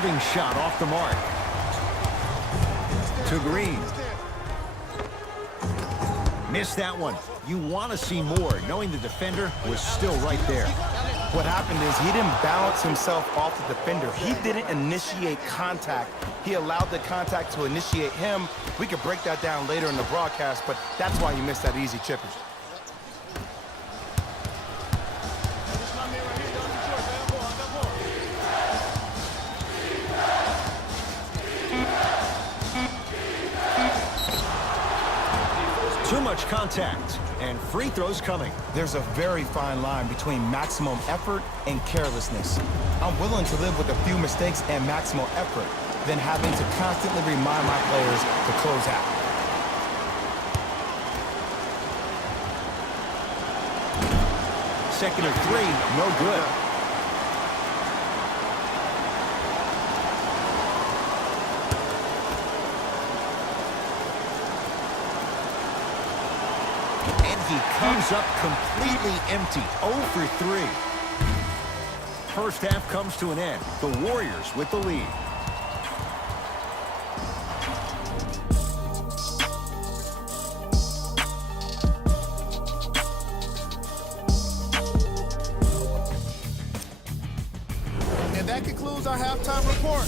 Carving shot off the mark. To Green. Missed that one. You want to see more, knowing the defender was still right there. What happened is he didn't balance himself off the defender. He didn't initiate contact. He allowed the contact to initiate him. We could break that down later in the broadcast, but that's why he missed that easy chippage. Too much contact, and free throws coming. There's a very fine line between maximum effort and carelessness. I'm willing to live with a few mistakes and maximal effort than having to constantly remind my players to close out. Second or three, no good. He comes up completely empty, 0 for 3. First half comes to an end. The Warriors with the lead. And that concludes our halftime report.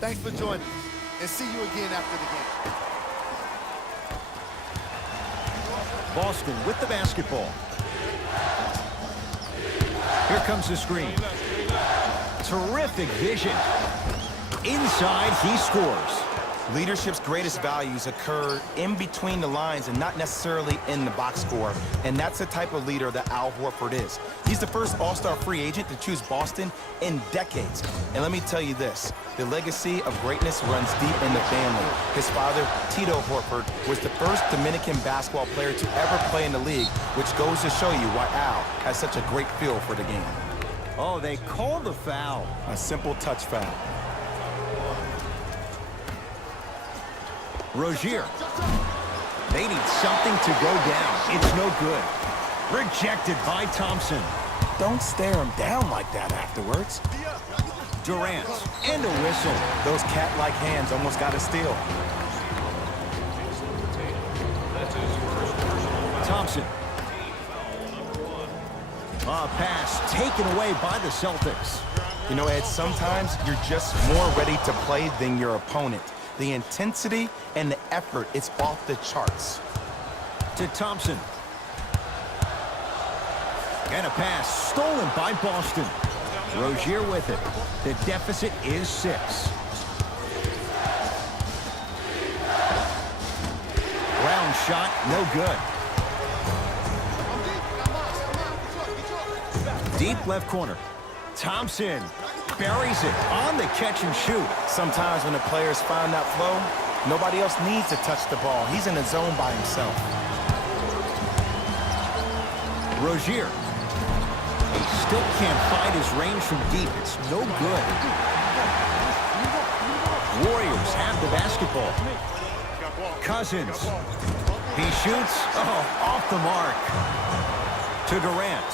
Thanks for joining us, and see you again after the game. Boston with the basketball. Here comes the screen. Terrific vision. Inside, he scores. Leadership's greatest values occur in between the lines and not necessarily in the box score. And that's the type of leader that Al Horford is. He's the first all-star free agent to choose Boston in decades. And let me tell you this, the legacy of greatness runs deep in the family. His father, Tito Horford, was the first Dominican basketball player to ever play in the league, which goes to show you why Al has such a great feel for the game. Oh, they called the foul. A simple touch foul. Rozier. They need something to go down. It's no good. Rejected by Thompson. Don't stare him down like that afterwards. Durant. And a whistle. Those cat-like hands almost got a steal. Thompson. A pass taken away by the Celtics. You know, Ed, sometimes you're just more ready to play than your opponent. The intensity and the effort, it's off the charts. To Thompson. And a pass stolen by Boston. Rozier with it. The deficit is 6. Round shot, no good. Deep left corner. Thompson buries it on the catch and shoot. Sometimes when the players find that flow, nobody else needs to touch the ball. He's in the zone by himself. Rozier. He still can't find his range from deep. It's no good. Warriors have the basketball. Cousins. He shoots. Oh, off the mark. To Durant.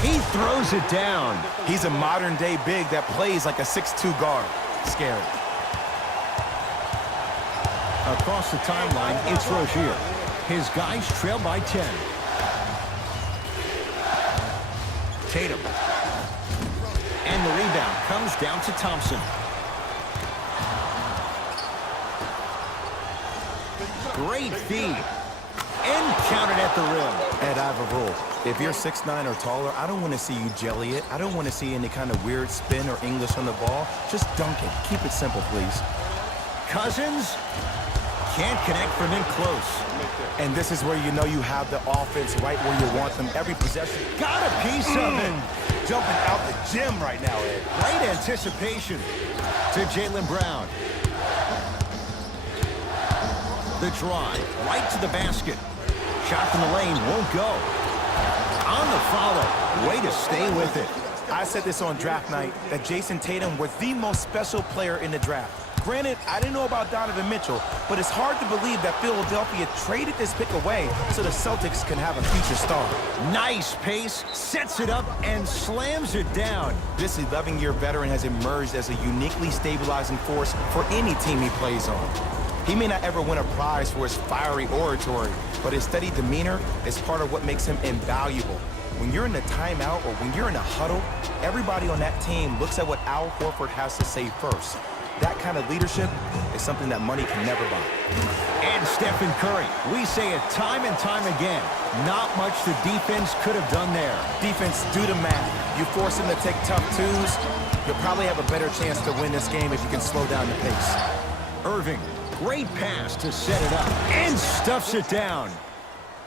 He throws it down. He's a modern-day big that plays like a 6'2 guard. Scary. Across the timeline, it's Rozier. His guys trail by 10. Tatum. And the rebound comes down to Thompson. Great feed. And counted at the rim. Ed, I have a rule. If you're 6'9 or taller, I don't want to see you jelly it. I don't want to see any kind of weird spin or English on the ball. Just dunk it. Keep it simple, please. Cousins can't connect from in close. And this is where you know you have the offense right where you want them. Every possession. Got a piece of it. Jumping out the gym right now, Ed. Great anticipation to Jaylen Brown. The drive right to the basket. Shot from the lane won't go. On the follow. Way to stay with it. I said this on draft night, that Jason Tatum was the most special player in the draft. Granted, I didn't know about Donovan Mitchell, but it's hard to believe that Philadelphia traded this pick away so the Celtics can have a future star. Nice pace, sets it up, and slams it down. This 11-year veteran has emerged as a uniquely stabilizing force for any team he plays on. He may not ever win a prize for his fiery oratory, but his steady demeanor is part of what makes him invaluable. When you're in the timeout or when you're in a huddle, everybody on that team looks at what Al Horford has to say first. That kind of leadership is something that money can never buy. And Stephen Curry, we say it time and time again, not much the defense could have done there. Defense, do the math. You force him to take tough twos, you'll probably have a better chance to win this game if you can slow down the pace. Irving, great pass to set it up, and stuffs it down.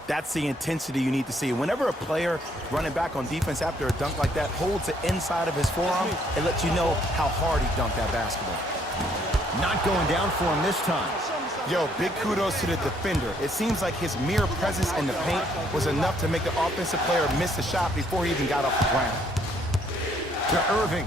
That's the intensity you need to see. Whenever a player running back on defense after a dunk like that holds the inside of his forearm, it lets you know how hard he dunked that basketball. Not going down for him this time. Yo, big kudos to the defender. It seems like his mere presence in the paint was enough to make the offensive player miss the shot before he even got off the ground. To Irving.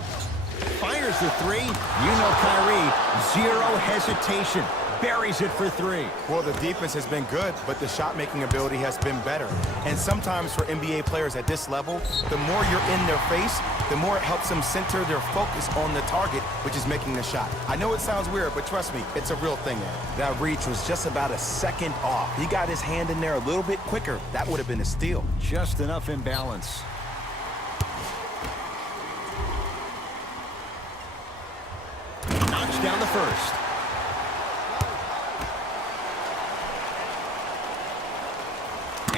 Fires the three. You know Kyrie. Zero hesitation. Buries it for three. Well, the defense has been good, but the shot-making ability has been better. And sometimes for NBA players at this level, the more you're in their face, the more it helps them center their focus on the target, which is making the shot. I know it sounds weird, but trust me, it's a real thing. That reach was just about a second off. He got his hand in there a little bit quicker. That would have been a steal. Just enough imbalance. Knocks down the first.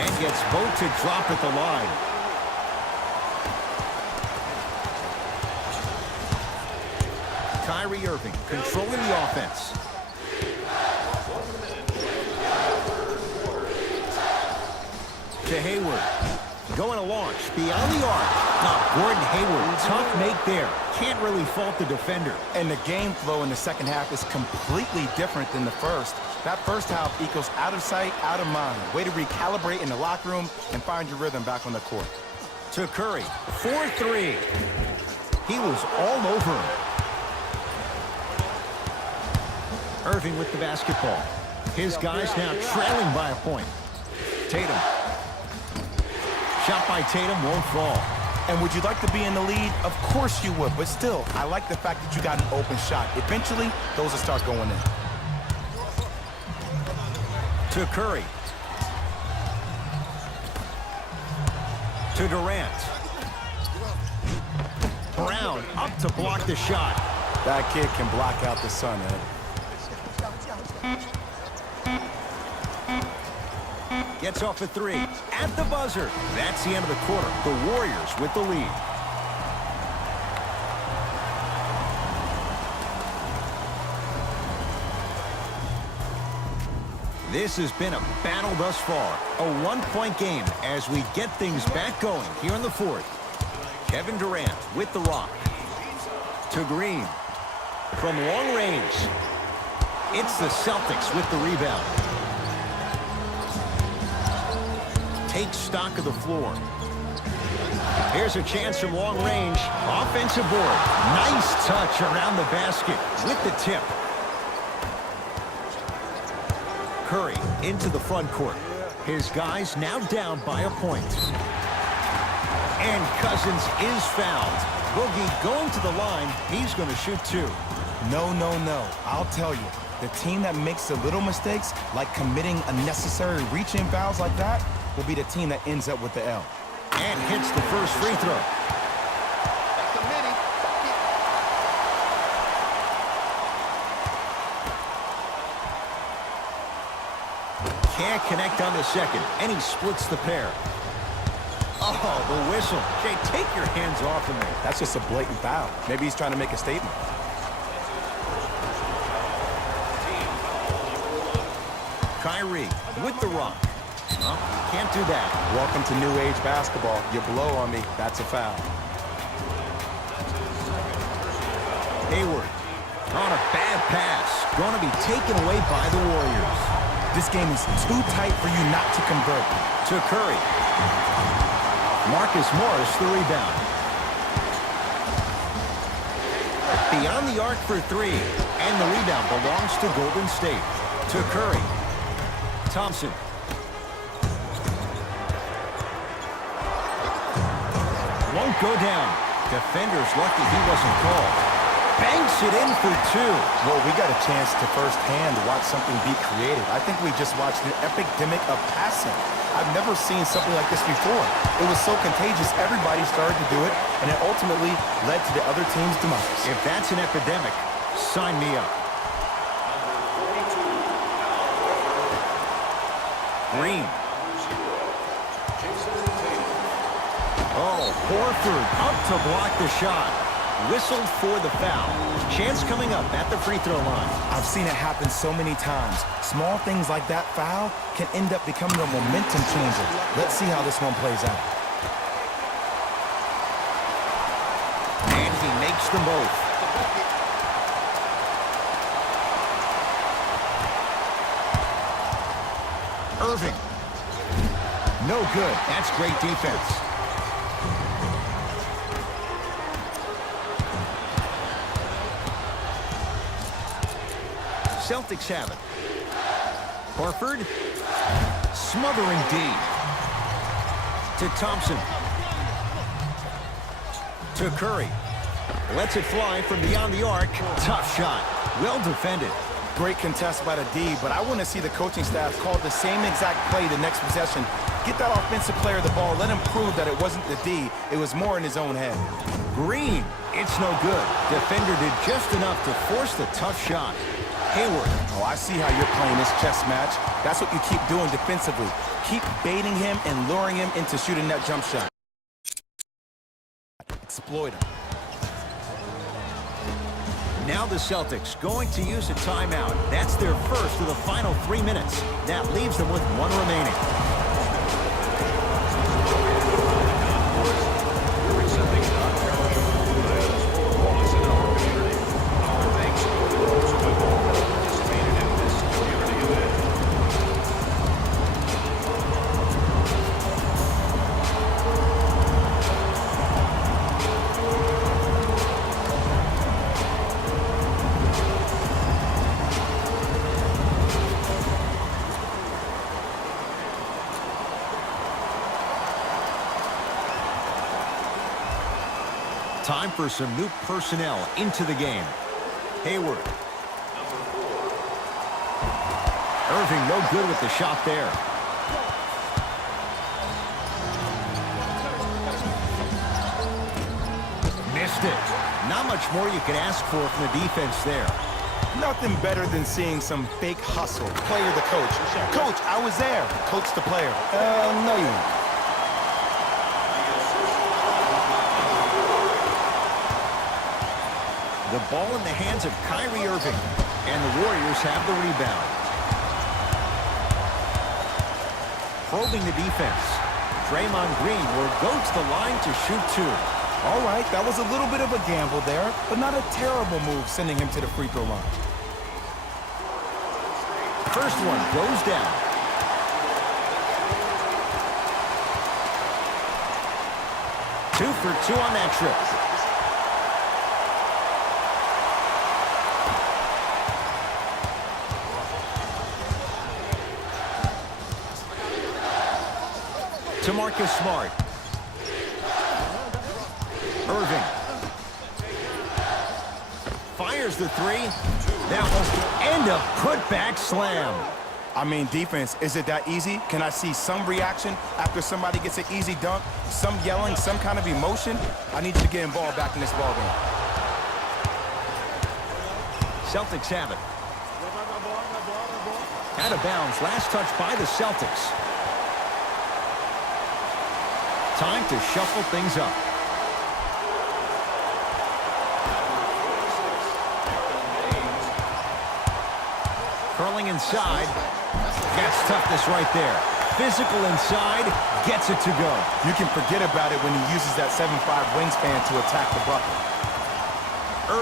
And gets both to drop at the line. Kyrie Irving controlling the offense. To Hayward. Going a launch beyond the arc. Now, Gordon Hayward, tough make there. Can't really fault the defender. And the game flow in the second half is completely different than the first. That first half equals out of sight, out of mind. Way to recalibrate in the locker room and find your rhythm back on the court. To Curry, 4-3. He was all over him. Irving with the basketball. His guys now trailing by a point. Tatum. Shot by Tatum won't fall. And would you like to be in the lead? Of course you would, but still, I like the fact that you got an open shot. Eventually, those will start going in. To Curry. To Durant. Brown up to block the shot. That kid can block out the sun, Ed. Gets off a three. At the buzzer. That's the end of the quarter. The Warriors with the lead. This has been a battle thus far. A one-point game as we get things back going here in the fourth. Kevin Durant with the rock. To Green. From long range. It's the Celtics with the rebound. Takes stock of the floor. Here's a chance from long range. Offensive board. Nice touch around the basket with the tip. Curry into the front court. His guys now down by a point. And Cousins is fouled. Boogie going to the line. He's going to shoot two. No, no, no. I'll tell you. The team that makes the little mistakes, like committing unnecessary reach-in fouls like that, will be the team that ends up with the L. And hits the first free throw. Can't connect on the second, and he splits the pair. Oh, the whistle. Jay, take your hands off of me. That's just a blatant foul. Maybe he's trying to make a statement. Kyrie with the rock. Oh, can't do that. Welcome to new age basketball. You blow on me, that's a foul. Hayward on a bad pass. Going to be taken away by the Warriors. This game is too tight for you not to convert. To Curry. Marcus Morris the rebound. Beyond the arc for three. And the rebound belongs to Golden State. To Curry. Thompson. Won't go down. Defender's lucky he wasn't called. Banks it in for two. Well, we got a chance to firsthand watch something be created. I think we just watched an epidemic of passing. I've never seen something like this before. It was so contagious, everybody started to do it, and it ultimately led to the other team's demise. If that's an epidemic, sign me up. Green. Oh, Horford up to block the shot. Whistled for the foul. Chance coming up at the free throw line. I've seen it happen so many times. Small things like that foul can end up becoming a momentum changer. Let's see how this one plays out. And he makes them both. Irving. No good. That's great defense. Celtics have it. Horford. Smothering D. To Thompson. To Curry. Lets it fly from beyond the arc. Tough shot. Well defended. Great contest by the D, but I want to see the coaching staff call the same exact play the next possession. Get that offensive player the ball. Let him prove that it wasn't the D. It was more in his own head. Green. It's no good. Defender did just enough to force the tough shot. Hayward. Oh, I see how you're playing this chess match. That's what you keep doing defensively. Keep baiting him and luring him into shooting that jump shot. Exploit him. Now the Celtics going to use a timeout. That's their first of the final 3 minutes. That leaves them with one remaining. Time for some new personnel into the game. Hayward. Irving no good with the shot there. Missed it. Not much more you could ask for from the defense there. Nothing better than seeing some fake hustle. Player to coach. Coach, I was there. Coach the player. No you weren't. The ball in the hands of Kyrie Irving. And the Warriors have the rebound. Probing the defense. Draymond Green will go to the line to shoot two. All right, that was a little bit of a gamble there, but not a terrible move sending him to the free throw line. First one goes down. Two for two on that trip. To Marcus Smart. Irving. Fires the three. That will end a putback slam. I mean, defense, is it that easy? Can I see some reaction after somebody gets an easy dunk? Some yelling, some kind of emotion? I need you to get involved back in this ballgame. Celtics have it. Out of bounds. Last touch by the Celtics. Time to shuffle things up. Curling inside. That's toughness right there. Physical inside. Gets it to go. You can forget about it when he uses that 7'5" wingspan to attack the bucket.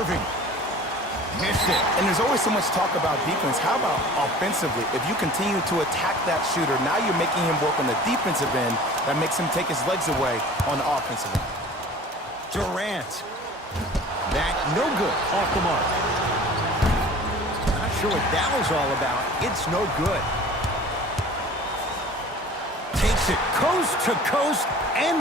Irving. Missed it. And there's always so much talk about defense. How about offensively? If you continue to attack that shooter, now you're making him work on the defensive end. That makes him take his legs away on the offensive end. Durant. That no good. Off the mark. Not sure what that was all about. It's no good. Takes it coast to coast and